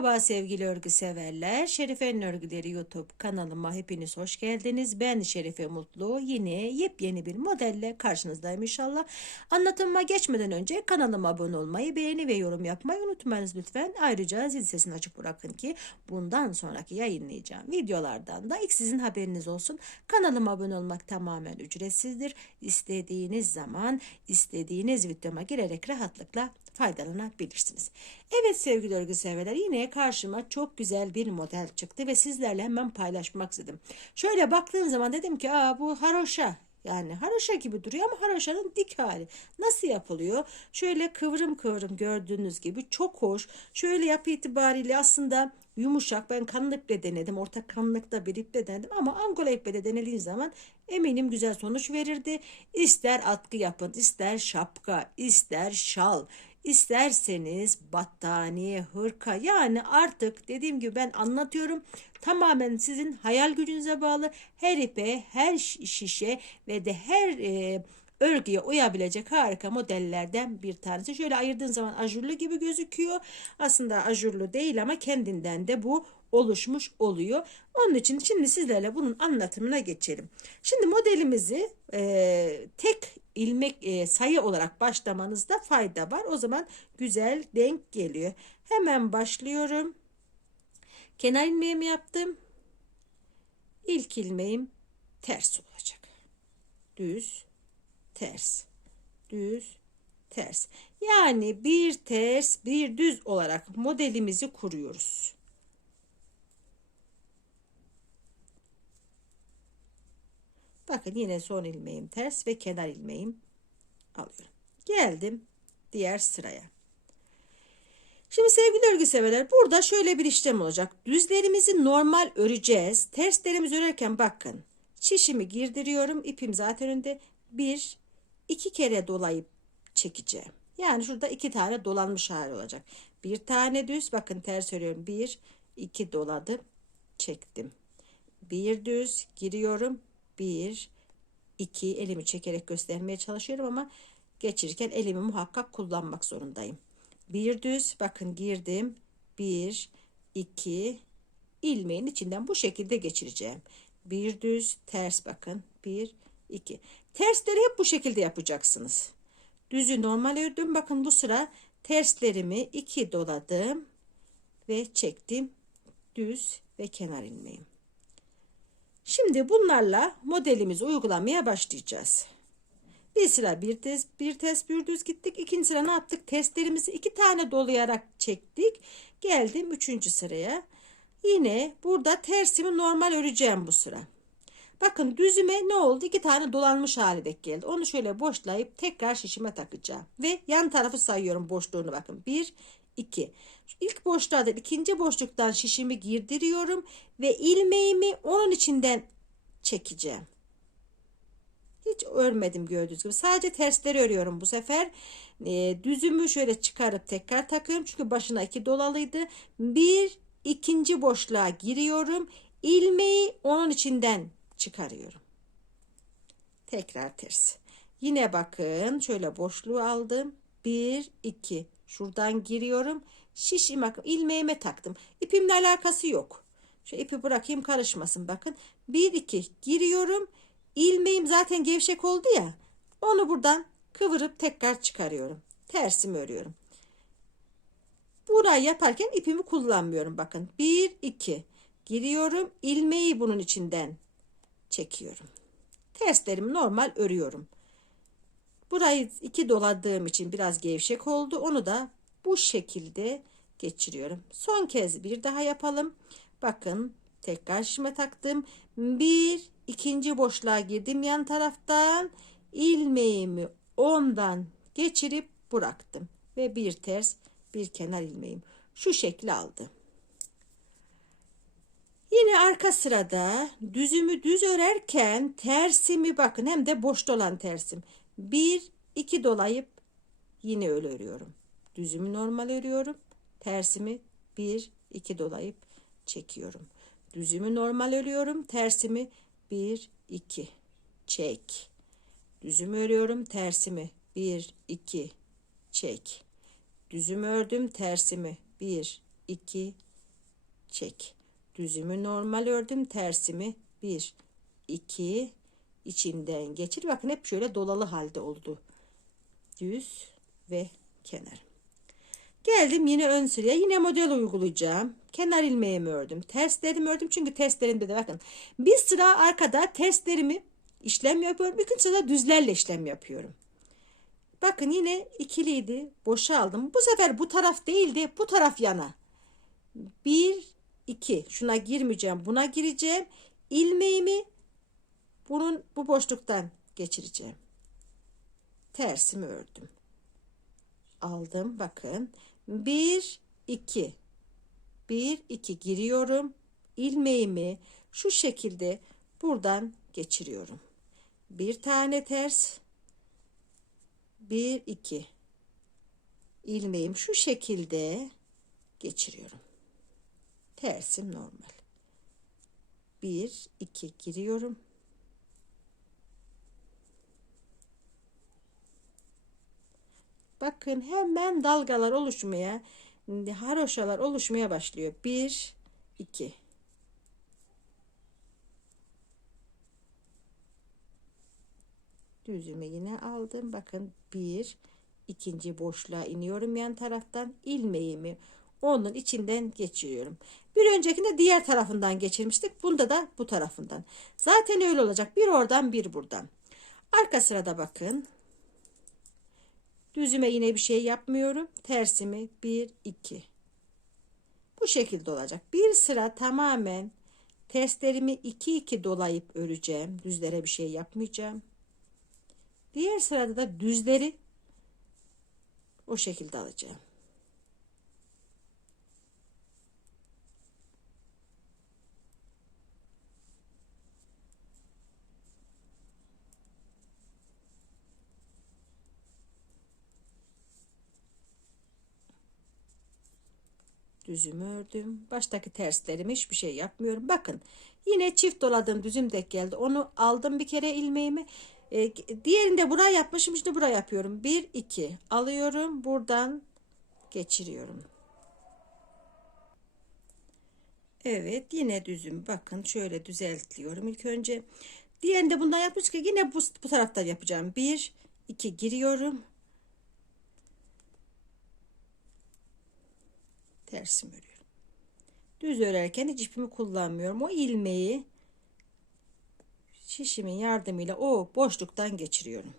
Merhaba sevgili örgü severler. Şerife'nin Örgüleri YouTube kanalıma hepiniz hoş geldiniz. Ben Şerife Mutlu. Yine yepyeni bir modelle karşınızdayım inşallah. Anlatımıma geçmeden önce kanalıma abone olmayı, beğeni ve yorum yapmayı unutmayınız lütfen. Ayrıca zil sesini açık bırakın ki bundan sonraki yayınlayacağım videolardan da ilk sizin haberiniz olsun. Kanalıma abone olmak tamamen ücretsizdir. İstediğiniz zaman istediğiniz videoma girerek rahatlıkla faydalanabilirsiniz. Evet sevgili örgü severler yine karşıma çok güzel bir model çıktı ve sizlerle hemen paylaşmak istedim. Şöyle baktığım zaman dedim ki Aa, bu haroşa yani haroşa gibi duruyor ama haroşanın dik hali. Nasıl yapılıyor? Şöyle kıvrım kıvrım gördüğünüz gibi çok hoş. Şöyle yapı itibariyle aslında yumuşak. Ben kanlı iple denedim. Orta kanlıkta bir iple denedim ama Angola iple de denediğim zaman eminim güzel sonuç verirdi. İster atkı yapın, ister şapka, ister şal, İsterseniz battaniye, hırka yani artık dediğim gibi ben anlatıyorum. Tamamen sizin hayal gücünüze bağlı. Her ipe, her şişe ve de her e, örgüye uyabilecek harika modellerden bir tanesi. Şöyle ayırdığın zaman ajurlu gibi gözüküyor. Aslında ajurlu değil ama kendinden de bu oluşmuş oluyor. Onun için şimdi sizlerle bunun anlatımına geçelim. Şimdi modelimizi e, tek ilmek e, sayı olarak başlamanızda fayda var. O zaman güzel denk geliyor. Hemen başlıyorum. Kenar ilmeğimi yaptım. İlk ilmeğim ters olacak. Düz, ters, düz, ters. Yani bir ters, bir düz olarak modelimizi kuruyoruz. Bakın yine son ilmeğim ters ve kenar ilmeğim alıyorum. Geldim diğer sıraya. Şimdi sevgili örgü severler burada şöyle bir işlem olacak. Düzlerimizi normal öreceğiz. Terslerimizi örerken bakın. Çişimi girdiriyorum. İpim zaten önünde. Bir, iki kere dolayıp çekeceğim. Yani şurada iki tane dolanmış hali olacak. Bir tane düz bakın ters örüyorum. Bir, iki doladım. Çektim. Bir düz giriyorum. 1, 2 elimi çekerek göstermeye çalışıyorum ama geçirirken elimi muhakkak kullanmak zorundayım. Bir düz bakın girdim. 1, 2 ilmeğin içinden bu şekilde geçireceğim. Bir düz ters bakın. 1, 2. Tersleri hep bu şekilde yapacaksınız. Düzü normal ördüm. Bakın bu sıra terslerimi 2 doladım ve çektim. Düz ve kenar ilmeğim. Şimdi bunlarla modelimizi uygulamaya başlayacağız. Bir sıra bir test, bir test bir düz gittik. İkinci sıra ne yaptık? Testlerimizi iki tane dolayarak çektik. Geldim üçüncü sıraya. Yine burada tersimi normal öreceğim bu sıra. Bakın düzüme ne oldu? İki tane dolanmış hali geldi. Onu şöyle boşlayıp tekrar şişime takacağım. Ve yan tarafı sayıyorum boşluğunu bakın. Bir, 2. İlk boşluğa ikinci boşluktan şişimi girdiriyorum ve ilmeğimi onun içinden çekeceğim. Hiç örmedim gördüğünüz gibi. Sadece tersleri örüyorum bu sefer. E, düzümü şöyle çıkarıp tekrar takıyorum. Çünkü başına iki dolalıydı. Bir ikinci boşluğa giriyorum. İlmeği onun içinden çıkarıyorum. Tekrar ters. Yine bakın şöyle boşluğu aldım. Bir iki Şuradan giriyorum. Şiş ilmeğime taktım. İpimle alakası yok. Şu ipi bırakayım karışmasın bakın. 1 2 giriyorum. İlmeğim zaten gevşek oldu ya. Onu buradan kıvırıp tekrar çıkarıyorum. Tersimi örüyorum. Burayı yaparken ipimi kullanmıyorum bakın. 1 2 giriyorum. ilmeği bunun içinden çekiyorum. Terslerimi normal örüyorum. Burayı iki doladığım için biraz gevşek oldu. Onu da bu şekilde geçiriyorum. Son kez bir daha yapalım. Bakın tekrar şişime taktım. Bir ikinci boşluğa girdim yan taraftan. ilmeğimi ondan geçirip bıraktım. Ve bir ters bir kenar ilmeğim. Şu şekli aldı. Yine arka sırada düzümü düz örerken tersimi bakın hem de boş olan tersim. Bir, iki dolayıp yine öyle örüyorum. Düzümü normal örüyorum. Tersimi bir, iki dolayıp çekiyorum. Düzümü normal örüyorum. Tersimi bir, iki çek. Düzümü örüyorum. Tersimi bir, iki çek. Düzümü ördüm. Tersimi bir, iki çek. Düzümü normal ördüm. Tersimi 1, 2, içinden geçir. Bakın hep şöyle dolalı halde oldu. Düz ve kenar. Geldim yine ön sıraya. Yine model uygulayacağım. Kenar ilmeğimi ördüm. Terslerimi ördüm. Çünkü terslerimde de bakın. Bir sıra arkada terslerimi işlem yapıyorum. İkinci sırada düzlerle işlem yapıyorum. Bakın yine ikiliydi. Boşa aldım. Bu sefer bu taraf değildi. Bu taraf yana. Bir, iki. Şuna girmeyeceğim. Buna gireceğim. İlmeğimi bunun bu boşluktan geçireceğim. Tersimi ördüm. Aldım. Bakın. Bir, iki. Bir, iki giriyorum. İlmeğimi şu şekilde buradan geçiriyorum. Bir tane ters. Bir, iki. İlmeğim şu şekilde geçiriyorum. Tersim normal. Bir, iki giriyorum. Bakın hemen dalgalar oluşmaya, haroşalar oluşmaya başlıyor. Bir, iki. Düzümü yine aldım. Bakın bir, ikinci boşluğa iniyorum yan taraftan. ilmeğimi onun içinden geçiriyorum. Bir öncekinde diğer tarafından geçirmiştik. Bunda da bu tarafından. Zaten öyle olacak. Bir oradan bir buradan. Arka sırada bakın. Düzüme yine bir şey yapmıyorum. Tersimi 1 2. Bu şekilde olacak. Bir sıra tamamen terslerimi 2 2 dolayıp öreceğim. Düzlere bir şey yapmayacağım. Diğer sırada da düzleri o şekilde alacağım. Düzümü ördüm. Baştaki terslerimi hiçbir şey yapmıyorum. Bakın yine çift doladığım düzüm dek geldi. Onu aldım bir kere ilmeğimi. Ee, diğerinde buraya yapmışım. Şimdi buraya yapıyorum. Bir iki alıyorum. Buradan geçiriyorum. Evet yine düzüm. Bakın şöyle düzeltiyorum ilk önce. Diğerinde bundan yapmış ki yine bu, bu taraftan yapacağım. Bir iki giriyorum. Tersim örüyorum. Düz örerken hiç ipimi kullanmıyorum. O ilmeği şişimin yardımıyla o boşluktan geçiriyorum.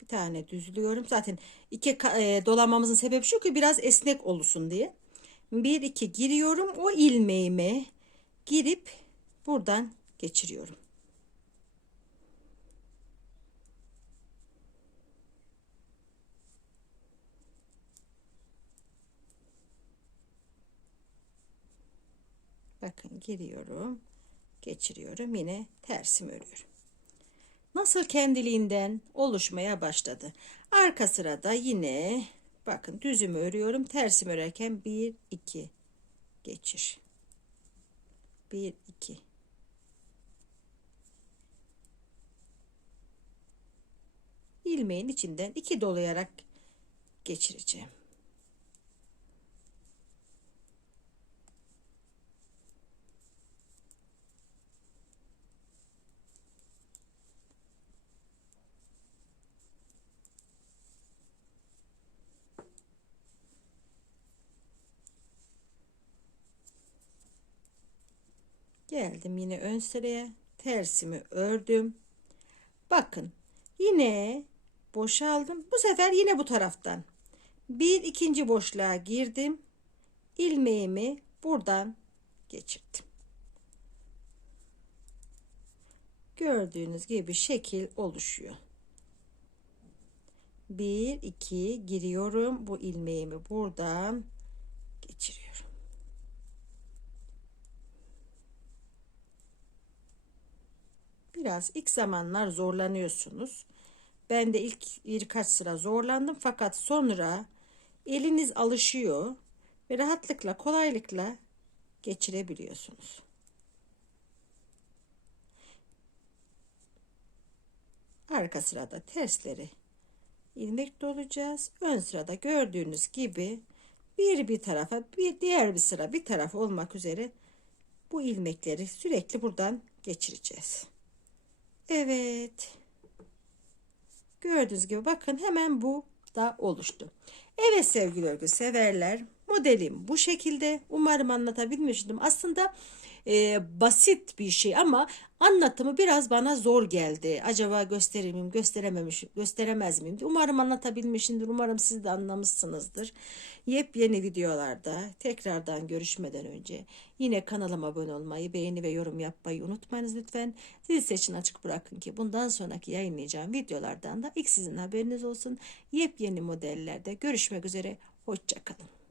Bir tane düzlüyorum. Zaten iki e, dolamamızın sebebi şu ki biraz esnek olsun diye. Bir iki giriyorum. O ilmeğime girip buradan geçiriyorum. Bakın giriyorum. Geçiriyorum. Yine tersimi örüyorum. Nasıl kendiliğinden oluşmaya başladı. Arka sırada yine bakın düzümü örüyorum. Tersimi örerken 1 2 geçir. 1 2 ilmeğin içinden iki dolayarak geçireceğim. Geldim yine ön sıraya. Tersimi ördüm. Bakın yine boşaldım. Bu sefer yine bu taraftan. Bir ikinci boşluğa girdim. ilmeğimi buradan geçirdim. Gördüğünüz gibi şekil oluşuyor. Bir iki giriyorum. Bu ilmeğimi buradan geçiriyorum. Biraz ilk zamanlar zorlanıyorsunuz. Ben de ilk birkaç sıra zorlandım fakat sonra eliniz alışıyor ve rahatlıkla kolaylıkla geçirebiliyorsunuz. Arka sırada tersleri ilmek dolacağız. Ön sırada gördüğünüz gibi bir bir tarafa bir diğer bir sıra bir taraf olmak üzere bu ilmekleri sürekli buradan geçireceğiz. Evet. Gördüğünüz gibi bakın hemen bu da oluştu. Evet sevgili örgü severler modelim bu şekilde. Umarım anlatabilmiştim. Aslında e, basit bir şey ama anlatımı biraz bana zor geldi. Acaba gösterir miyim, gösterememiş, gösteremez miyim? Umarım anlatabilmişimdir. Umarım siz de anlamışsınızdır. Yepyeni videolarda tekrardan görüşmeden önce yine kanalıma abone olmayı, beğeni ve yorum yapmayı unutmayınız lütfen. Zil seçin açık bırakın ki bundan sonraki yayınlayacağım videolardan da ilk sizin haberiniz olsun. Yepyeni modellerde görüşmek üzere. Hoşçakalın.